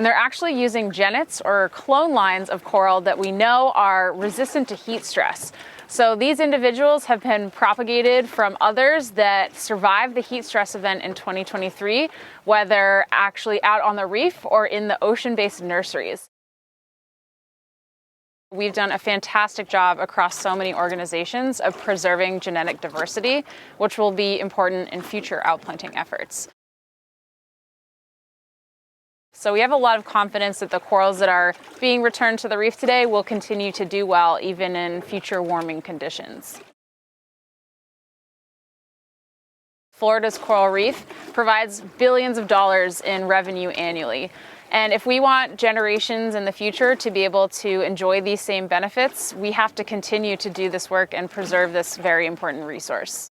And they're actually using genets or clone lines of coral that we know are resistant to heat stress. So these individuals have been propagated from others that survived the heat stress event in 2023, whether actually out on the reef or in the ocean-based nurseries. We've done a fantastic job across so many organizations of preserving genetic diversity, which will be important in future outplanting efforts. So we have a lot of confidence that the corals that are being returned to the reef today will continue to do well even in future warming conditions. Florida's coral reef provides billions of dollars in revenue annually. And if we want generations in the future to be able to enjoy these same benefits, we have to continue to do this work and preserve this very important resource.